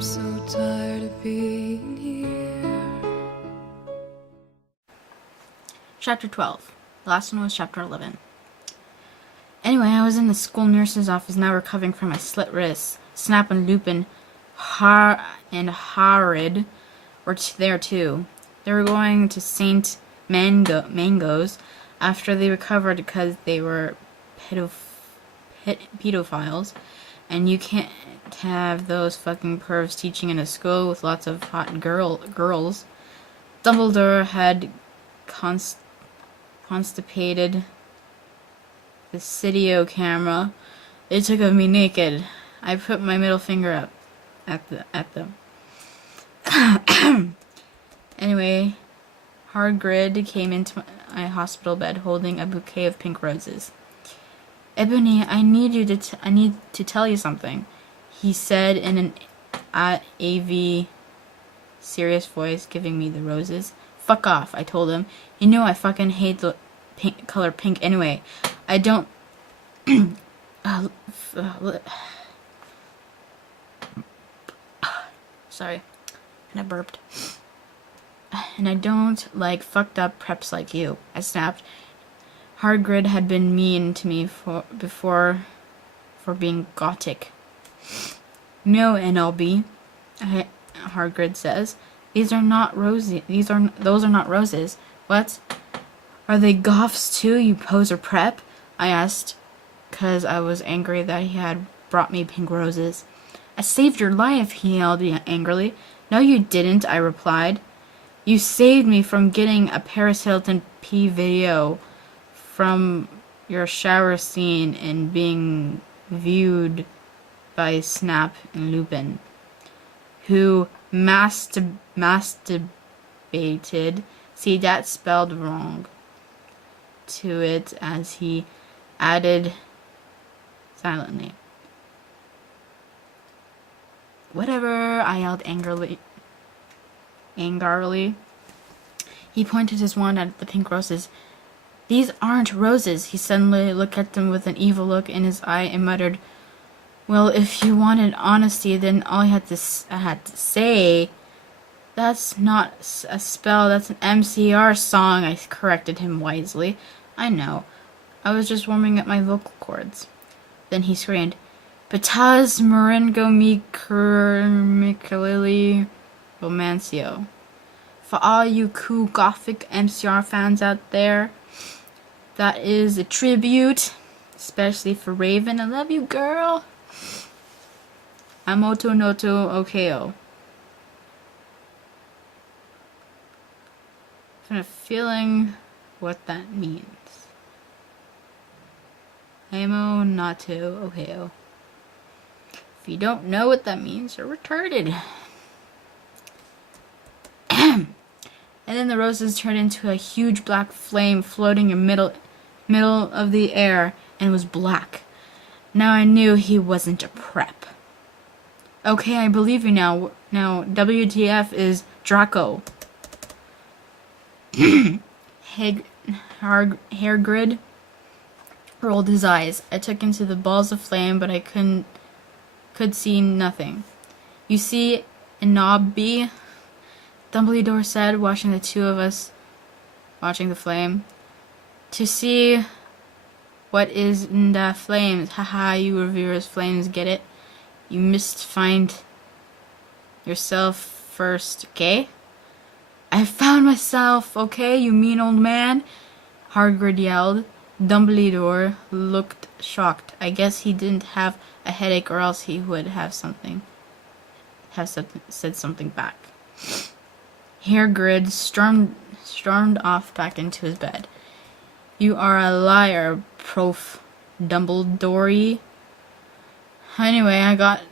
I'm so tired of being here. Chapter 12. The last one was Chapter 11. Anyway, I was in the school nurse's office now recovering from my slit wrists. Snap and Lupin and Harrid were there too. They were going to St. Mango's after they recovered because they were pedophiles, and you can't have those fucking pervs teaching in a school with lots of hot girls. Dumbledore had constipated the Cydio camera. They took of me naked. I put my middle finger up at them. Anyway, Hagrid came into my hospital bed holding a bouquet of pink roses. Ebony, I need to tell you something, he said in an AV serious voice, giving me the roses. Fuck off, I told him. You know I fucking hate the color pink anyway. I don't sorry, and I burped. And I don't like fucked up preps like you, I snapped. Hagrid had been mean to me before for being gothic. No, NLB, Hagrid says. Those are not roses. What? Are they goths too, you poser prep? I asked, 'cause I was angry that he had brought me pink roses. I saved your life, he yelled angrily. No, you didn't, I replied. You saved me from getting a Paris Hilton P video from your shower scene and being viewed by Snap and Lupin, who masturbated. See, that spelled wrong to it as he added silently. Whatever, I yelled angrily. He pointed his wand at the pink roses. These aren't roses. He suddenly looked at them with an evil look in his eye and muttered, well, if you wanted honesty, then all I had to say, that's not a spell, that's an MCR song, I corrected him wisely. I know. I was just warming up my vocal cords. Then he screamed, Pataz Marengo Mikalili Romancio. For all you cool gothic MCR fans out there, that is a tribute, especially for Raven. I love you, girl. Amoto Noto Okeo. I have a feeling what that means. Amo Nato Okeo. If you don't know what that means, you're retarded. And then the roses turned into a huge black flame floating in middle of the air and was black. Now I knew he wasn't a prep. Okay, I believe you now. Now, WTF is Draco. Hagrid rolled his eyes. I took into the balls of flame, but I could see nothing. You see, Enobi, Dumbledore said, watching the two of us watching the flame. To see what is in the flames. Haha, you reviewers flames, get it? You must find yourself first, okay? I found myself, okay, you mean old man? Hagrid yelled. Dumbledore looked shocked. I guess he didn't have a headache, or else he would have said something back. Hagrid stormed off back into his bed. You are a liar, Prof. Dumbledore. Anyway, I got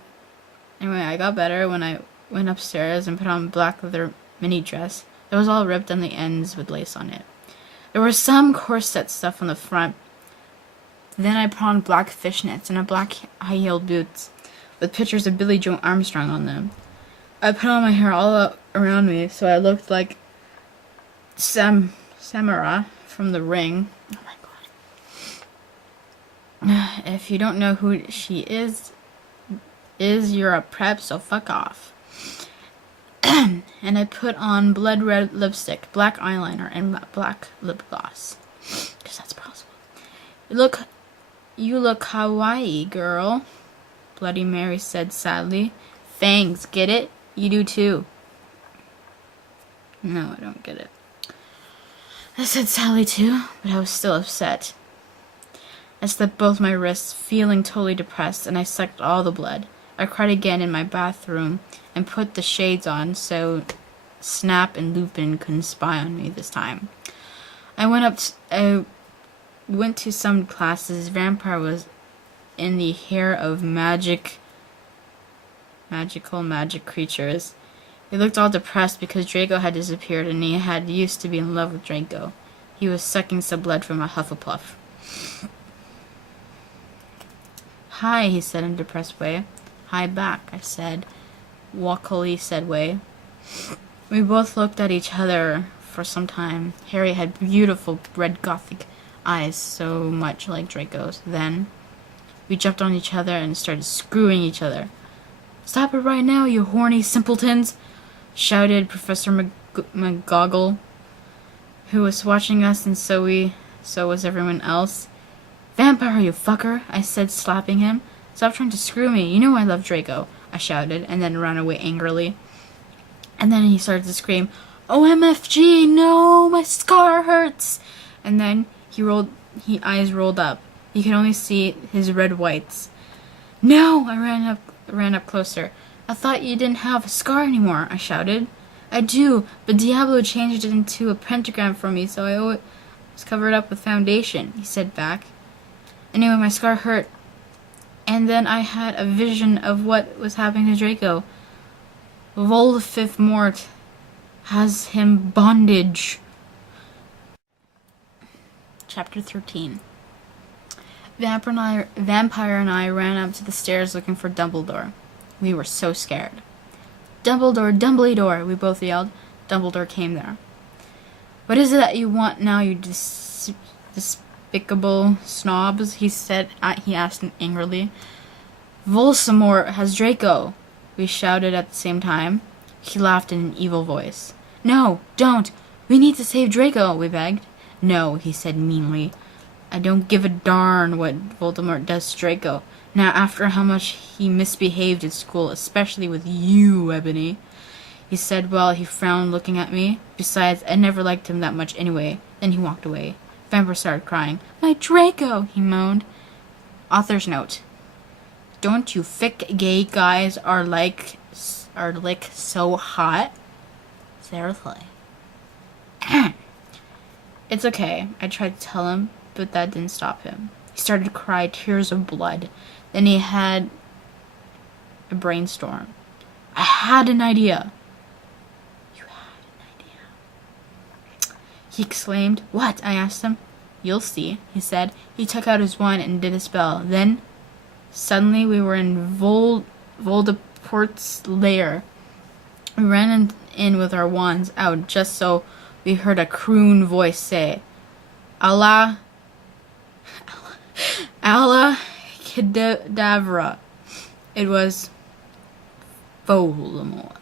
better when I went upstairs and put on a black leather mini dress. It was all ripped on the ends with lace on it. There was some corset stuff on the front. Then I put on black fishnets and a black high-heeled boots with pictures of Billy Joe Armstrong on them. I put on my hair all up around me so I looked like Samara from The Ring. Oh my god. If you don't know who she is you're a prep, so fuck off. And I put on blood red lipstick, black eyeliner, and black lip gloss. Because that's possible. You look kawaii, girl, Bloody Mary said sadly. Fangs, get it? You do too. No, I don't get it. I said sadly too, but I was still upset. I slit both my wrists, feeling totally depressed, and I sucked all the blood. I cried again in my bathroom and put the shades on so Snap and Lupin couldn't spy on me this time. I went to some classes. Vampire was in the hair of magical magic creatures. He looked all depressed because Draco had disappeared and he had used to be in love with Draco. He was sucking some blood from a Hufflepuff. Hi, he said in a depressed way. Hi back, I said, walkily said way. We both looked at each other for some time. Harry had beautiful red gothic eyes, so much like Draco's. Then we jumped on each other and started screwing each other. Stop it right now, you horny simpletons, shouted Professor McGoggle, who was watching us, and so was everyone else. Vampire, you fucker, I said, slapping him. Stop trying to screw me. You know I love Draco, I shouted, and then ran away angrily. And then he started to scream, OMFG, no, my scar hurts. And then eyes rolled up. He could only see his red whites. No, I ran up closer. I thought you didn't have a scar anymore, I shouted. I do, but Diablo changed it into a pentagram for me, so I was covered up with foundation, he said back. Anyway, my scar hurt. And then I had a vision of what was happening to Draco. Voldemort has him bondage. Chapter 13. Vampire and I ran up to the stairs looking for Dumbledore. We were so scared. Dumbledore, Dumbledore, we both yelled. Dumbledore came there. What is it that you want now, you despicable snobs? He asked angrily. Voldemort has Draco, we shouted at the same time. He laughed in an evil voice. No, don't. We need to save Draco, we begged. No, he said meanly. I don't give a darn what Voldemort does to Draco. Now, after how much he misbehaved at school, especially with you, Ebony, he said while he frowned looking at me. Besides, I never liked him that much anyway. Then he walked away. Vampire started crying. My Draco, he moaned. Author's note. Don't you thick gay guys are like so hot? Seriously. It's okay, I tried to tell him, but that didn't stop him. He started to cry tears of blood. Then he had a brainstorm. I had an idea. You had an idea. He exclaimed. What? I asked him. You'll see, he said. He took out his wand and did a spell. Then, suddenly, we were in Voldemort's lair. We ran in with our wands out just so we heard a croon voice say, Allah Kedavra. It was Voldemort.